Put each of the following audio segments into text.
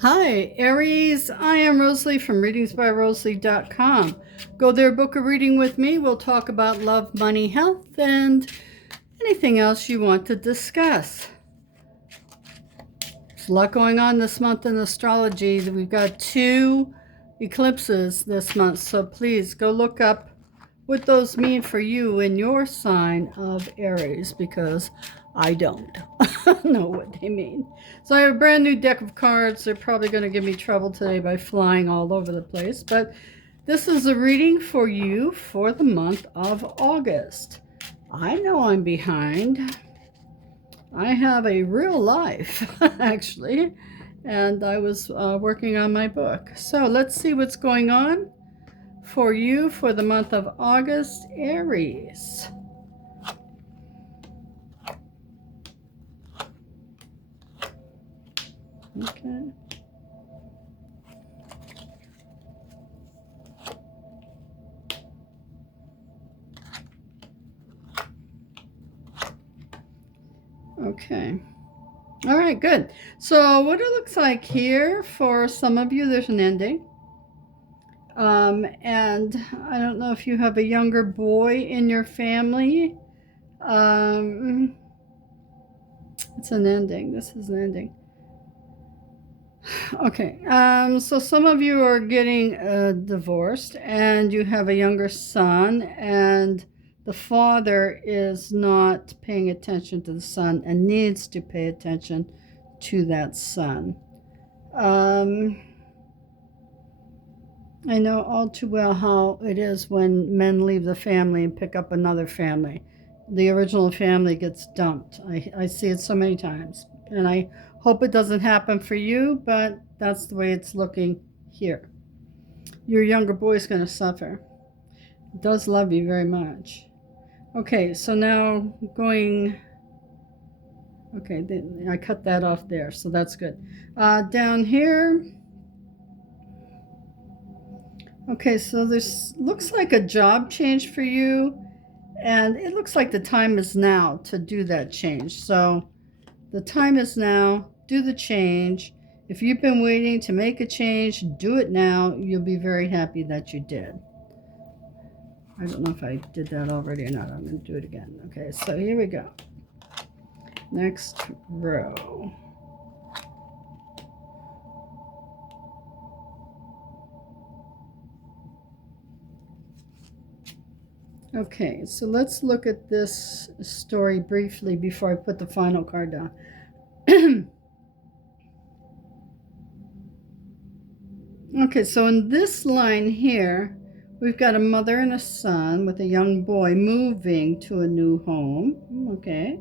Hi, Aries. I am Rosalie from readingsbyrosalie.com. Go there, book a reading with me. We'll talk about love, money, health, and anything else you want to discuss. There's a lot going on this month in astrology. We've got 2 eclipses this month, so please go look up what those mean for you in your sign of Aries, because I don't know what they mean. So I have a brand new deck of cards. They're probably going to give me trouble today by flying all over the place, but this is a reading for you for the month of August. I know I'm behind. I have a real life, actually, and I was working on my book. So let's see what's going on for you for the month of August, Aries. Okay. Okay. All right, good. So what it looks like here for some of you, there's an ending. And I don't know if you have a younger boy in your family. It's an ending. This is an ending. Okay. So some of you are getting divorced and you have a younger son, and the father is not paying attention to the son and needs to pay attention to that son. I know all too well how it is when men leave the family and pick up another family. The original family gets dumped. I see it so many times. And I hope it doesn't happen for you, but that's the way it's looking here. Your younger boy's going to suffer. He does love you very much. Okay, so now going... Okay, I cut that off there, so that's good. Down here... Okay, so this looks like a job change for you, and it looks like the time is now to do that change. So the time is now, do the change. If you've been waiting to make a change, do it now. You'll be very happy that you did. I don't know if I did that already or not. I'm going to do it again. Okay, so here we go. Next row. Okay, so let's look at this story briefly before I put the final card down. Okay, so in this line here, we've got a mother and a son with a young boy moving to a new home. Okay,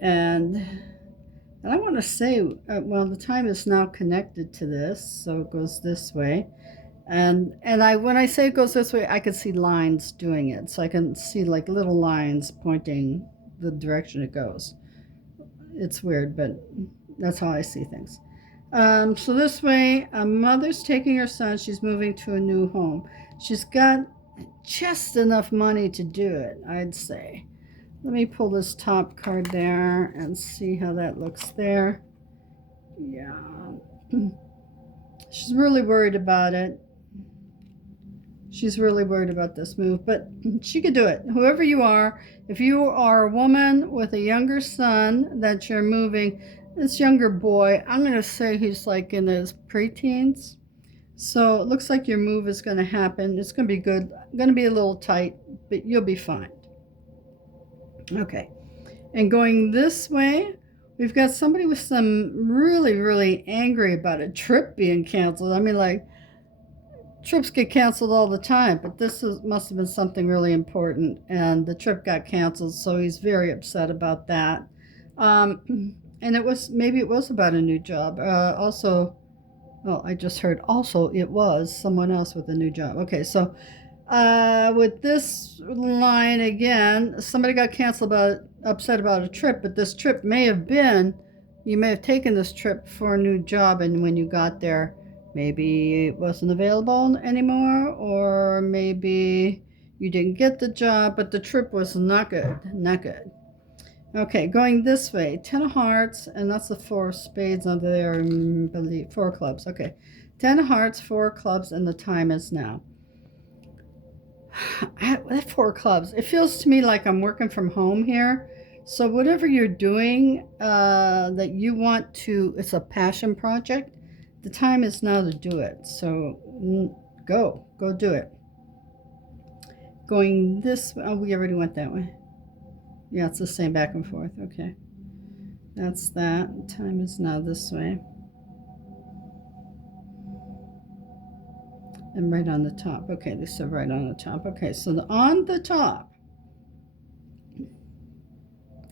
and I want to say, well, the time is now connected to this, so it goes this way. And when I say it goes this way, I can see lines doing it. So I can see like little lines pointing the direction it goes. It's weird, but that's how I see things. So this way, a mother's taking her son. She's moving to a new home. She's got just enough money to do it, I'd say. Let me pull this top card there and see how that looks there. Yeah. She's really worried about it. She's really worried about this move, but she could do it. Whoever you are, if you are a woman with a younger son that you're moving, this younger boy, I'm going to say he's like in his preteens. So it looks like your move is going to happen. It's going to be good. Going to be a little tight, but you'll be fine. Okay. And going this way, we've got somebody with some really, really angry about a trip being canceled. I mean, like, trips get canceled all the time, but must have been something really important, and the trip got canceled, so he's very upset about that. And maybe it was about a new job. Also, well, I just heard also it was someone else with a new job. Okay, so with this line again, somebody got upset about a trip, but this trip may have been, you may have taken this trip for a new job, and when you got there, maybe it wasn't available anymore, or maybe you didn't get the job, but the trip was not good. Okay, going this way. 10 of hearts, and that's the 4 of spades under there, I believe. 4 clubs. Okay. 10 of hearts, 4 clubs, and the time is now. That 4 clubs. It feels to me like I'm working from home here. So whatever you're doing that you want to, it's a passion project. The time is now to do it. So go do it. Going this way. Oh, we already went that way. Yeah, it's the same back and forth. Okay. That's that. Time is now this way. And right on the top. Okay, they said right on the top. Okay, so on the top.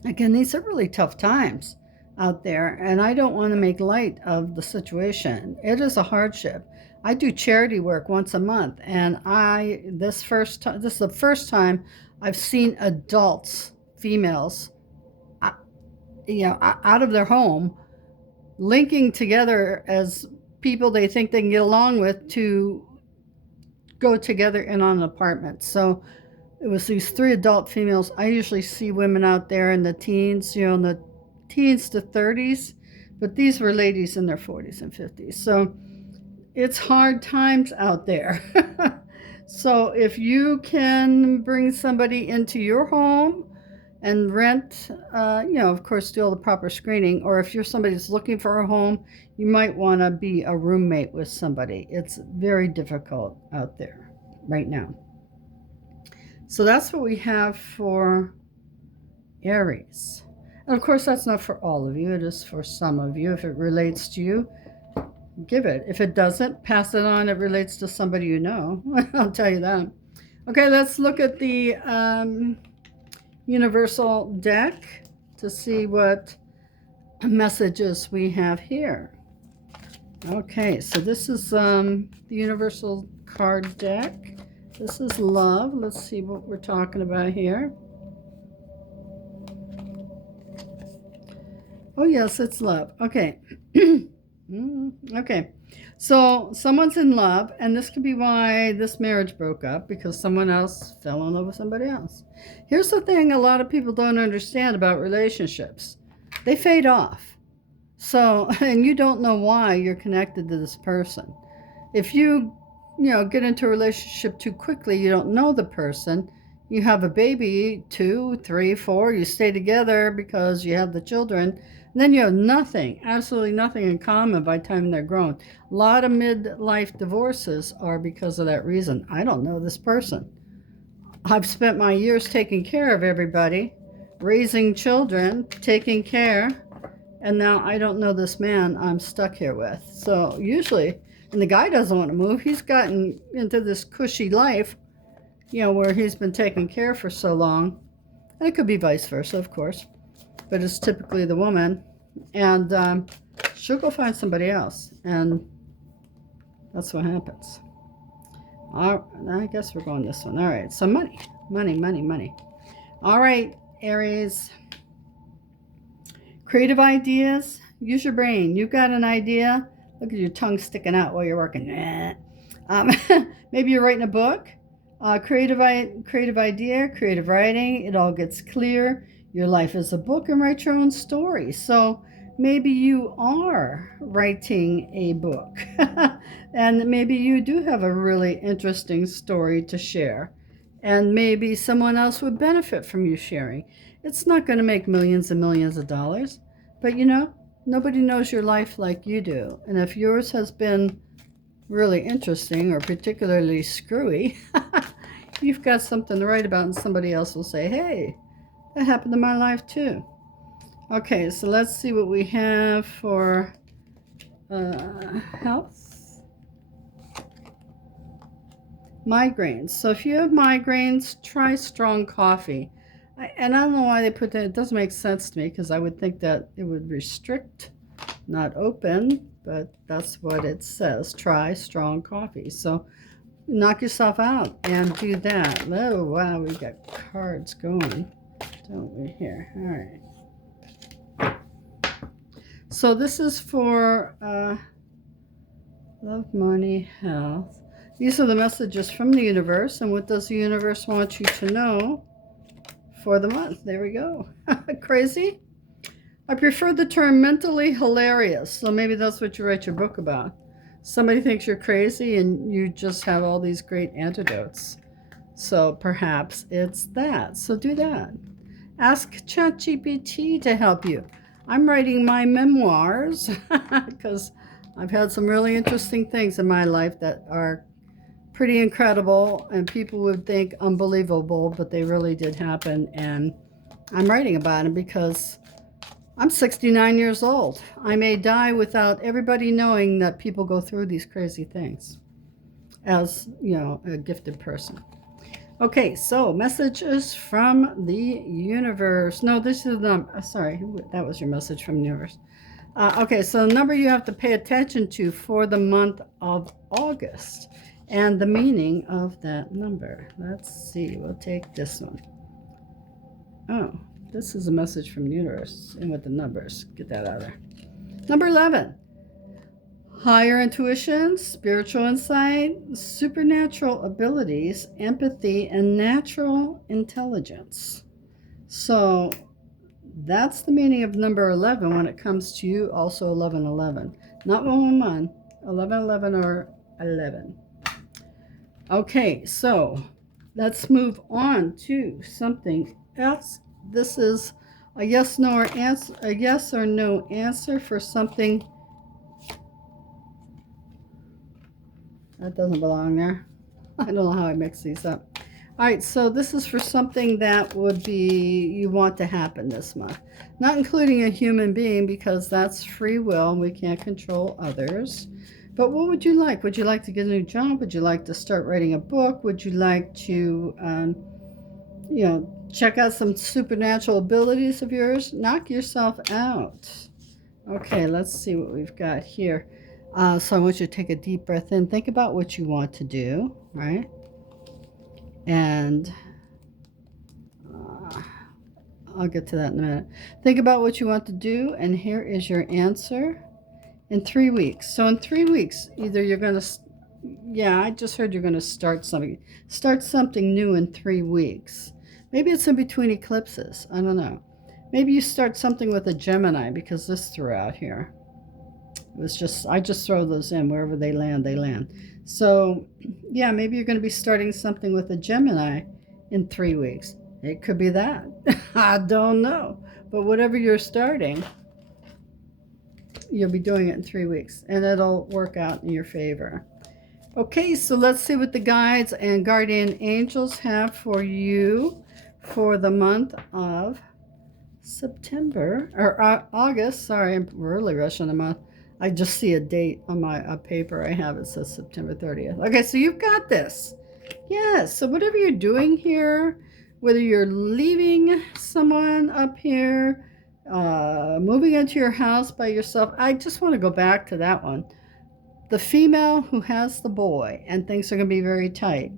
Again, these are really tough times out there, and I don't want to make light of the situation. It is a hardship. I do charity work once a month, and this is the first time I've seen adults, females, out of their home, linking together as people they think they can get along with to go together in on an apartment. So it was these 3 adult females. I usually see women out there in the teens, in the teens to 30s, but these were ladies in their 40s and 50s. So it's hard times out there. So if you can bring somebody into your home and rent, of course, do all the proper screening, or if you're somebody that's looking for a home, you might want to be a roommate with somebody. It's very difficult out there right now. So that's what we have for Aries. And of course, that's not for all of you. It is for some of you. If it relates to you, give it. If it doesn't, pass it on. It relates to somebody you know. I'll tell you that. Okay, let's look at the Universal deck to see what messages we have here. Okay, so this is the Universal card deck. This is love. Let's see what we're talking about here. Oh, yes, it's love. Okay. Okay. So someone's in love, and this could be why this marriage broke up, because someone else fell in love with somebody else. Here's the thing a lot of people don't understand about relationships. They fade off. So, and you don't know why you're connected to this person. If you get into a relationship too quickly, you don't know the person, you have a baby, 2, 3, 4, you stay together because you have the children, and then you have nothing, absolutely nothing in common by the time they're grown. A lot of midlife divorces are because of that reason. I don't know this person. I've spent my years taking care of everybody, raising children, taking care, and now I don't know this man I'm stuck here with. So usually, and the guy doesn't want to move. He's gotten into this cushy life, where he's been taken care of for so long. And it could be vice versa, of course. But it's typically the woman. And she'll go find somebody else. And that's what happens. I guess we're going this one. All right. So money. Money, money, money. All right, Aries. Creative ideas. Use your brain. You've got an idea. Look at your tongue sticking out while you're working. Maybe you're writing a book. Creative idea, creative writing. It all gets clear. Your life is a book, and write your own story. So maybe you are writing a book. And maybe you do have a really interesting story to share. And maybe someone else would benefit from you sharing. It's not going to make millions and millions of dollars. But nobody knows your life like you do. And if yours has been really interesting or particularly screwy, you've got something to write about, and somebody else will say, hey, that happened in my life too. Okay, so let's see what we have for health. Migraines. So if you have migraines, try strong coffee. And I don't know why they put that. It doesn't make sense to me, because I would think that it would restrict, not open, but that's what it says. Try strong coffee. So knock yourself out and do that. Oh, wow, we got cards going, don't we, here? All right. So this is for love, money, health. These are the messages from the universe. And what does the universe want you to know for the month. There we go. Crazy? I prefer the term mentally hilarious. So maybe that's what you write your book about. Somebody thinks you're crazy and you just have all these great antidotes. So perhaps it's that. So do that. Ask ChatGPT to help you. I'm writing my memoirs because I've had some really interesting things in my life that are pretty incredible and people would think unbelievable, but they really did happen. And I'm writing about them because I'm 69 years old. I may die without everybody knowing that people go through these crazy things as, a gifted person. Okay, so messages from the universe. No, this is sorry, that was your message from the universe. Okay, so the number you have to pay attention to for the month of August and the meaning of that number. Let's see, we'll take this one. Oh, this is a message from the universe and with the numbers. Get that out of there. Number 11. Higher intuition, spiritual insight, supernatural abilities, empathy, and natural intelligence. So that's the meaning of number 11 when it comes to you, also 1111. Not 111, 1111 or 11. Okay, so let's move on to something else. This is a yes or no answer for something that doesn't belong there. I don't know how I mix these up. All right, so this is for something that would be you want to happen this month. Not including a human being because that's free will and we can't control others. But what would you like? Would you like to get a new job? Would you like to start writing a book? Would you like to, check out some supernatural abilities of yours? Knock yourself out. Okay, let's see what we've got here. So I want you to take a deep breath in. Think about what you want to do, right? And I'll get to that in a minute. Think about what you want to do, and here is your answer. In 3 weeks. So in 3 weeks, either you're going to, I just heard you're going to start something new in 3 weeks. Maybe it's in between eclipses. I don't know. Maybe you start something with a Gemini because this threw out here. I just throw those in wherever they land, they land. So, maybe you're going to be starting something with a Gemini in 3 weeks. It could be that. I don't know. But whatever you're starting, you'll be doing it in 3 weeks, and it'll work out in your favor. Okay, so let's see what the guides and guardian angels have for you for the month of September, or August. Sorry, I'm really rushing the month. I just see a date on my paper I have. It says September 30th. Okay, so you've got this. Yes, so whatever you're doing here, whether you're leaving someone up here, moving into your house by yourself, I just want to go back to that one. The female who has the boy and things are going to be very tight.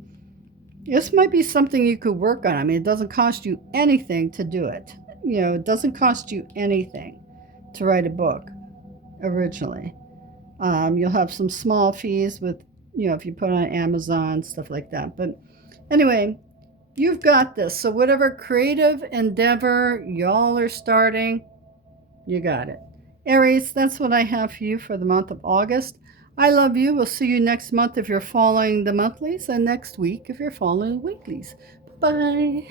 This might be something you could work on. I mean, it doesn't cost you anything to do it. It doesn't cost you anything to write a book originally. You'll have some small fees with, if you put on Amazon, stuff like that. But anyway, you've got this. So whatever creative endeavor y'all are starting, you got it. Aries, that's what I have for you for the month of August. I love you. We'll see you next month if you're following the monthlies, and next week if you're following the weeklies. Bye.